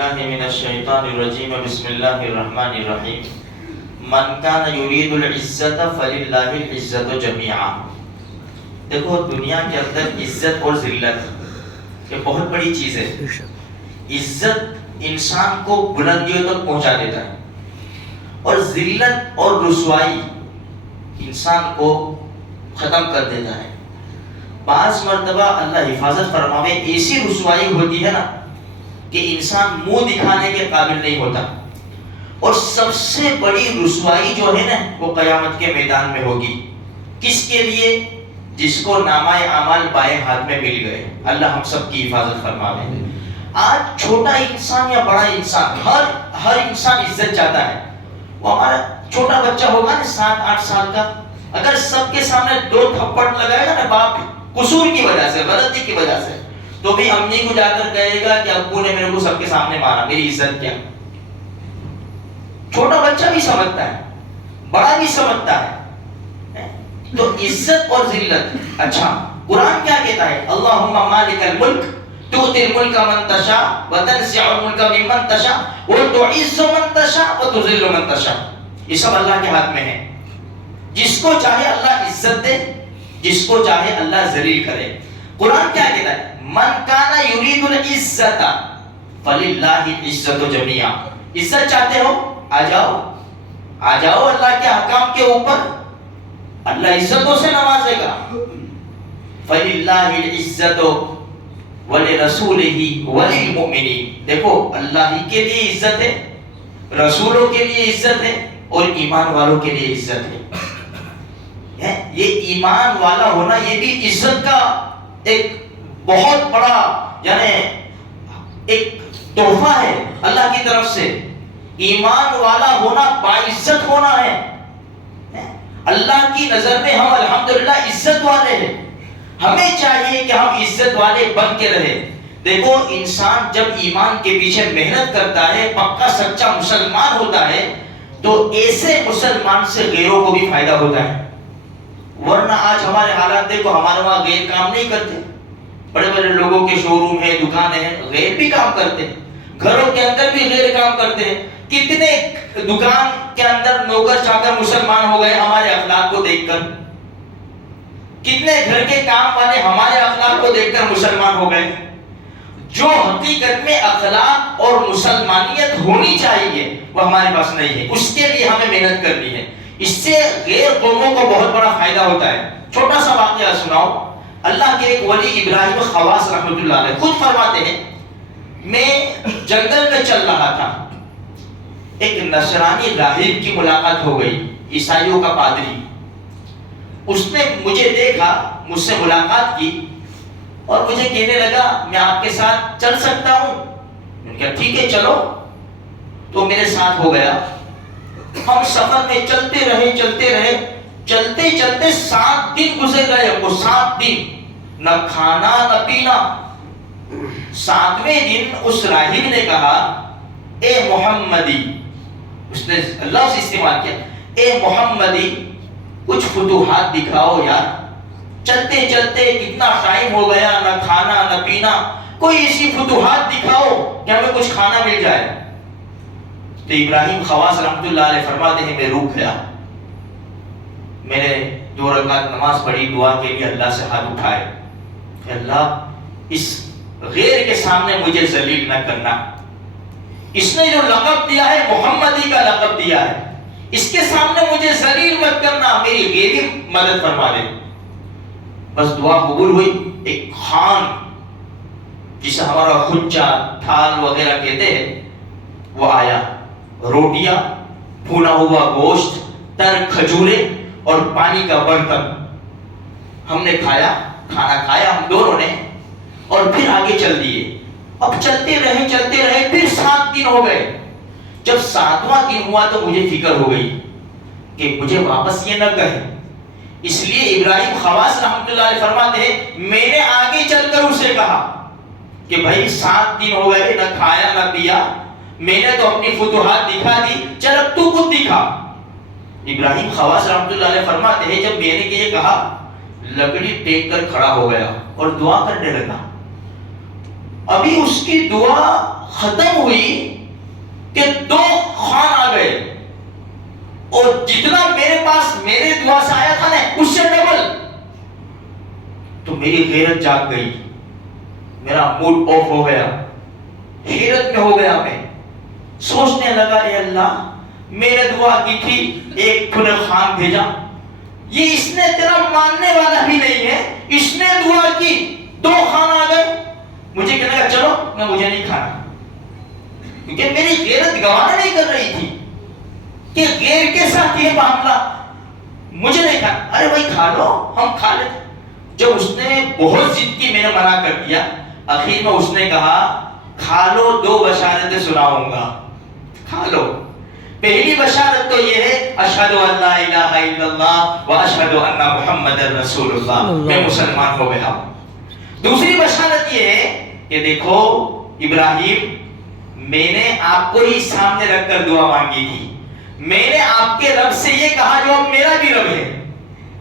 باللہ من الشیطان الرجیم بسم اللہ الرحمن الرحیم من کان یرید العزت فللہ العزت جمیعا. دیکھو دنیا کے اندر عزت اور ذلت یہ بہت بڑی چیز ہے. عزت انسان کو بلندیوں تک پہنچا دیتا ہے اور ذلت اور رسوائی انسان کو ختم کر دیتا ہے. بعض مرتبہ اللہ حفاظت فرماوے ایسی رسوائی ہوتی ہے نا کہ انسان منہ دکھانے کے قابل نہیں ہوتا. اور سب سے بڑی رسوائی جو ہے نا وہ قیامت کے میدان میں ہوگی. کس کے لیے؟ جس کو نامہ اعمال بائیں ہاتھ میں مل گئے. اللہ ہم سب کی حفاظت فرماوے. آج چھوٹا انسان یا بڑا انسان ہر انسان عزت چاہتا ہے. وہ ہمارا چھوٹا بچہ ہوگا نا 7-8 سال کا, اگر سب کے سامنے 2 تھپڑ لگائے گا نا باپ قصور کی وجہ سے, غلطی کی وجہ سے, تو بھی امی کو جا کر کہے گا کہ ابو نے میرے کو سب کے سامنے مارا, میری عزت کیا. چھوٹا بچہ بھی سمجھتا ہے, بڑا بھی سمجھتا ہے. تو عزت اور ذلت. اچھا قرآن کیا کہتا ہے؟ اللہم مالک الملک تؤتی الملک من تشاء وتنزع الملک ممن تشاء وتعز من تشاء وتذل من تشاء. یہ سب اللہ کے ہاتھ میں ہے. جس کو چاہے اللہ عزت دے, جس کو چاہے اللہ ذلیل کرے. قرآن کیا کہتا ہے؟ من کان یرید العزت فللہ العزت جمیعا. عزت چاہتے ہو آ جاؤ اللہ کے احکام کے اوپر, اللہ عزتوں سے نوازے گا. فللہ العزت ولرسولہ وللمؤمنین. دیکھو اللہ ہی کے لیے عزت ہے, رسولوں کے لیے عزت ہے اور ایمان والوں کے لیے عزت ہے. یہ ایمان والا ہونا یہ بھی عزت کا ایک بہت بڑا یعنی ایک تحفہ ہے اللہ کی طرف سے. ایمان والا ہونا باعزت ہونا ہے. اللہ کی نظر میں ہم الحمدللہ عزت والے ہیں. ہمیں چاہیے کہ ہم عزت والے بن کے رہیں. دیکھو انسان جب ایمان کے پیچھے محنت کرتا ہے, پکا سچا مسلمان ہوتا ہے, تو ایسے مسلمان سے غیروں کو بھی فائدہ ہوتا ہے. ورنہ آج ہمارے حالات دیکھو, ہمارے وہاں غیر کام نہیں کرتے. بڑے بڑے لوگوں کے شو روم ہیں, دکانیں ہیں, غیر بھی کام کرتے ہیں. گھروں کے اندر بھی غیر کام کرتے ہیں. کتنے دکان کے اندر نوکر چاکر مسلمان ہو گئے ہمارے اخلاق کو دیکھ کر. کتنے گھر کے کام والے ہمارے اخلاق کو دیکھ کر مسلمان ہو گئے. جو حقیقت میں اخلاق اور مسلمانیت ہونی چاہیے وہ ہمارے پاس نہیں ہے. اس کے لیے ہمیں محنت کرنی ہے. اس سے غیر قوموں کو بہت بڑا فائدہ ہوتا ہے. چھوٹا سا واقعہ سناؤ. اللہ کے ایک ولی ابراہیم خواص رحمۃ اللہ علیہ خود فرماتے ہیں, میں جنگل میں چل رہا تھا, ایک نصرانی راہب کی ملاقات ہو گئی, عیسائیوں کا پادری. اس نے مجھے دیکھا, مجھ سے ملاقات کی اور مجھے کہنے لگا میں آپ کے ساتھ چل سکتا ہوں. میں نے کہا ٹھیک ہے چلو. تو میرے ساتھ ہو گیا. ہم سفر میں چلتے رہے چلتے 7 دن گزر گئے. وہ 7 دن نہ کھانا نہ پینا. 7ویں دن اس راہب نے کہا اے محمدی, اس نے لفظ استعمال کیا, اے محمدی کچھ فتوحات دکھاؤ یار. چلتے کتنا ٹائم ہو گیا, نہ کھانا نہ پینا, کوئی ایسی فتوحات دکھاؤ کہ ہمیں کچھ کھانا مل جائے. تو ابراہیم خواص رحمۃ اللہ علیہ فرماتے ہیں میں رک گیا. میں نے 2 رکعت نماز پڑھی, دعا کے لیے اللہ سے ہاتھ اٹھائے کہ اللہ اس غیر کے سامنے مجھے ذلیل نہ کرنا. اس نے جو لقب دیا ہے محمدی کا لقب دیا ہے, اس کے سامنے مجھے ذلیل مت کرنا, میری غیبی مدد فرما دے. بس دعا قبول ہوئی. ایک خان جسے ہمارا خچا تھال وغیرہ کہتے ہیں وہ آیا. روٹیاں, بھونا ہوا گوشت, تر کھجورے اور پانی کا برتن. ہم نے کھانا کھایا ہم دونوں نے, اور پھر آگے چل دیے. اب چلتے رہے پھر 7 دن ہو گئے. جب 7واں دن ہوا تو مجھے فکر ہو گئی کہ مجھے واپس یہ نہ کہے. اس لیے ابراہیم خواص رحمۃ اللہ علیہ فرماتے ہیں میں نے آگے چل کر اسے کہا کہ بھائی 7 دن ہو گئے, نہ کھایا نہ پیا, میں نے تو اپنی فتوحات دکھا دی, چل اب تو خود دکھا. ابراہیم خواص رحمۃ اللہ علیہ فرماتے ہیں جب میں نے یہ کہا لکڑی ٹیک کر کھڑا ہو گیا اور دعا کرنے لگا. ابھی اس کی دعا ختم ہوئی کہ 2 خوان آ گئے اور جتنا میرے پاس میرے دعا سے آیا تھا نا اس سے ڈبل. تو میری غیرت جاگ گئی, میرا موڈ آف ہو گیا, حیرت میں ہو گیا. میں سوچنے لگا اے اللہ میرے دعا کی تھی, ایک تو نے خان بھیجا, یہ اس نے تیرا ماننے والا بھی نہیں ہے, اس نے دعا کی 2 خان آ گئے. مجھے کہنے لگا چلو مجھے نہیں کھانا, کیونکہ میری غیرت گوارا نہیں کر رہی تھی کہ غیر کے ساتھ یہ معاملہ, مجھے نہیں کھانا. ارے بھائی کھا لو, ہم کھا لیتے. جب اس نے بہت ضد کی, میں نے منع کر دیا. آخر میں اس نے کہا کھا لو, 2 بشارتیں سناؤں گا, کھا لو. پہلی بشارت تو یہ ہے اشہد ان لا الہ الا اللہ و اشہد ان محمد رسول اللہ, میں مسلمان ہو گیا. دوسری بشارت یہ ہے کہ دیکھو ابراہیم, میں نے آپ کو ہی سامنے رکھ کر دعا مانگی تھی. میں نے آپ کے رب سے یہ کہا جو اب میرا بھی رب ہے,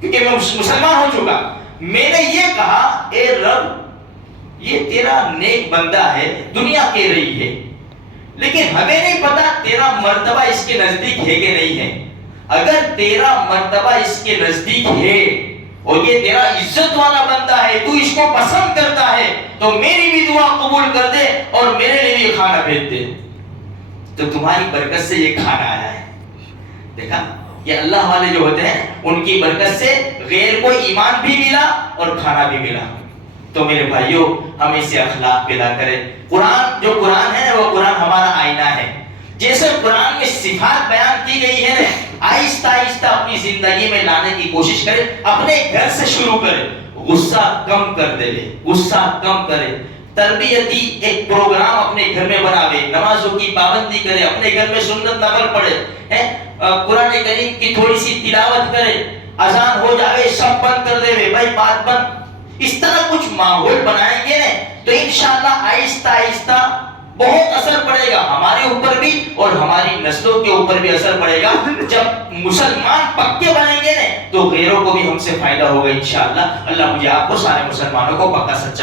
کیونکہ میں مسلمان ہو چکا. میں نے یہ کہا اے رب یہ تیرا نیک بندہ ہے, دنیا کہہ رہی ہے, لیکن ہمیں نہیں پتا تیرا مرتبہ اس کے نزدیک ہے کہ نہیں ہے. اگر تیرا مرتبہ اس کے نزدیک ہے اور یہ تیرا عزت والا بندہ ہے, تو اس کو پسند کرتا ہے, تو میری بھی دعا قبول کر دے اور میرے لیے بھی کھانا بھیج دے. تو تمہاری برکت سے یہ کھانا آیا ہے. دیکھا یہ اللہ والے جو ہوتے ہیں ان کی برکت سے غیر کو ایمان بھی ملا اور کھانا بھی ملا. تو میرے بھائیوں ہمیں اسے اخلاق پیدا کرے. قرآن جو قرآن ہے وہ قرآن ہمارا آئینہ ہے. جیسے قرآن میں صفات بیان کی گئی ہے آہستہ آہستہ اپنی زندگی میں لانے کی کوشش کرے. اپنے گھر سے شروع کرے, غصہ کم کر دے, غصہ کم کرے. تربیتی ایک پروگرام اپنے گھر میں بناوے, نمازوں کی پابندی کرے, اپنے گھر میں سنت نفل پڑھے, قرآن کریم کی تھوڑی سی تلاوت کرے. اذان ہو جاوے سب بند کر دے بھائی, بات بند. اس طرح کچھ ماحول بنائیں گے نا تو انشاءاللہ آہستہ آہستہ بہت اثر پڑے گا ہمارے اوپر بھی اور ہماری نسلوں کے اوپر بھی اثر پڑے گا. جب مسلمان پکے بنیں گے نا تو غیروں کو بھی ہم سے فائدہ ہوگا انشاءاللہ. اللہ مجھے آپ کو سارے مسلمانوں کو پکا سچا